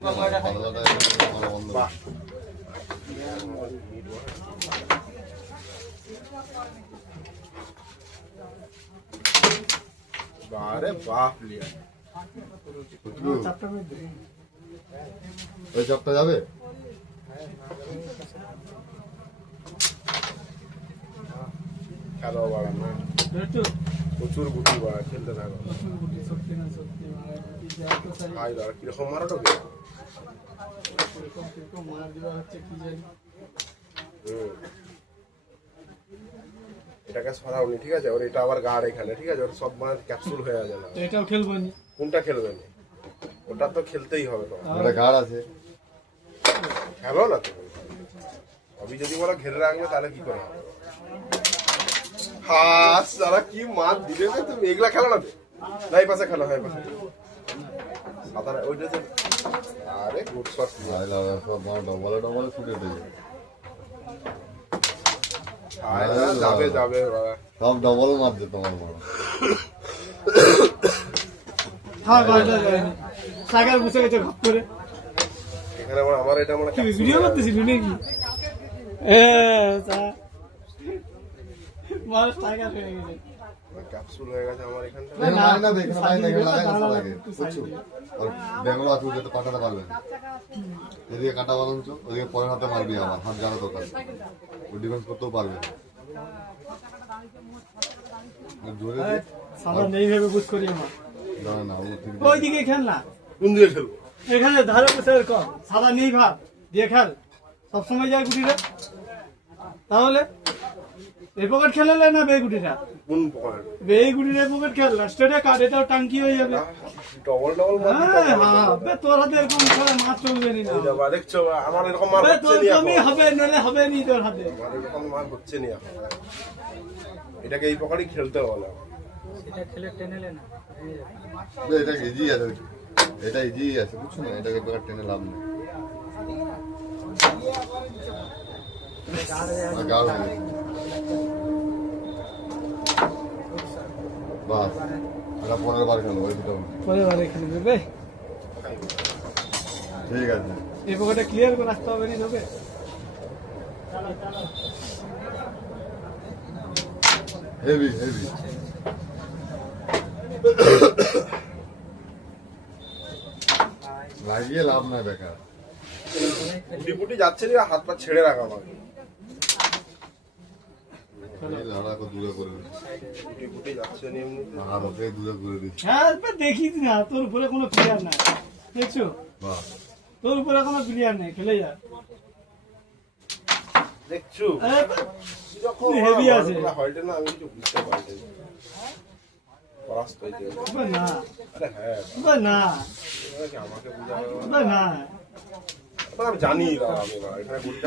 बारे बाप लिया ওই চাপটা যাবে খেলো বাড়া না প্রচুর গুটি বাড়া খেলতে থাকো ভাই দাঁড়া কিরকম মারাটা এটাকে সরাওনি ঠিক আছে ওর এটা আবার গাড় এখানে ঠিক আছে ওর সব মানে ক্যাপসুল হয়ে যাবে না এটাও খেলবো নি কোনটা খেলবে না ওটা তো খেলতেই হবে তো একটা গাড় আছে খেলো না তো অভি যদি বলো ঘেরে রাখবে তাহলে কি করে হবে হাস সারা কি মার দিবে না তুমি এগুলা খেলো না তো নাই পাশে খেলো হয় পাশে সাদা ওইটা যে আরে গুড শট সব ডবলে ডবলে ছুটে দেবে যাবে যাবে বাবা সব ডবল মারছে তোমার বড় হ্যাঁ বাড়িটা যায়নি সাগর বসে গেছে ঘপ করে এখানে আমার এটা মানে কি ভিডিও করতেছি ভিডিও কি মার সাগর হয়ে গেছে ক্যাপসুল হয়ে গেছে আমার এখানটা না এখানে লাগে বুঝছো আর ব্যাঙ্গলো আছে যেটা কাটাতে পারবে এদিকে কাটা বানাচ্ছ ওদিকে পরের হাতে মারবি আবার হাত জানো তো কাজ ও ডিফেন্স করতেও পারবে জোরে সাদা নেই ভেবে বুঝ করি আমার না না ওইদিকে খেল না কোন দিকে খেলবো এখানে ধারে বসে কর সাদা নেই ভাব দিয়ে খেল সবসময় যায় গুটিটা তাহলে এই পকেট খেলালে না বে গুটিটা কোন পকেট বে গুটিটা পকেট খেল স্টেটে কাট এটাও টাঙ্কি হয়ে যাবে ডবল ডবল হ্যাঁ বে তোর হাতে এরকম খেলা মার চলবে না বাবা দেখছো আমার এরকম মার বে হচ্ছে তোর নি কমই হবে নলে হবে নি তোর হাতে আমার এরকম মার হচ্ছে নি এখন এটাকে এই পকেটই খেলতে বলে এটা খেলে টেনেলে না এটা ইজি আছে এটা ইজি আছে বুঝছো না এটাকে বেকার টেনে লাভ নেই গাড় হয়ে গেছে বাস এটা 15 বার খেলো ওই দুটো পরে বারে খেলবে বে ঠিক আছে এই পকেটে ক্লিয়ার করে রাখতে হবে নি তোকে হেভি হেভি লাগিয়ে লাভ নাই বেকার ডিপুটি যাচ্ছে না হাত পা ছেড়ে রাখা আমাকে দূরে করে দিচ্ছি ডিপুটি যাচ্ছে না এমনিতে আর ওকে দূরে করে দিচ্ছি হ্যাঁ দেখিস না তোর উপরে কোনো প্লেয়ার নাই দেখছো বাহ তোর উপরে কোনো প্লেয়ার নেই খেলে যা দেখছো যখন হেভি আছে হয়তো না আমি কিছু বুঝতে পারছি পরাস্ত হয়েছে না আরে হ্যাঁ না আমাকে বুঝাবে না আমি জানি না আমি এখানে গুটিটা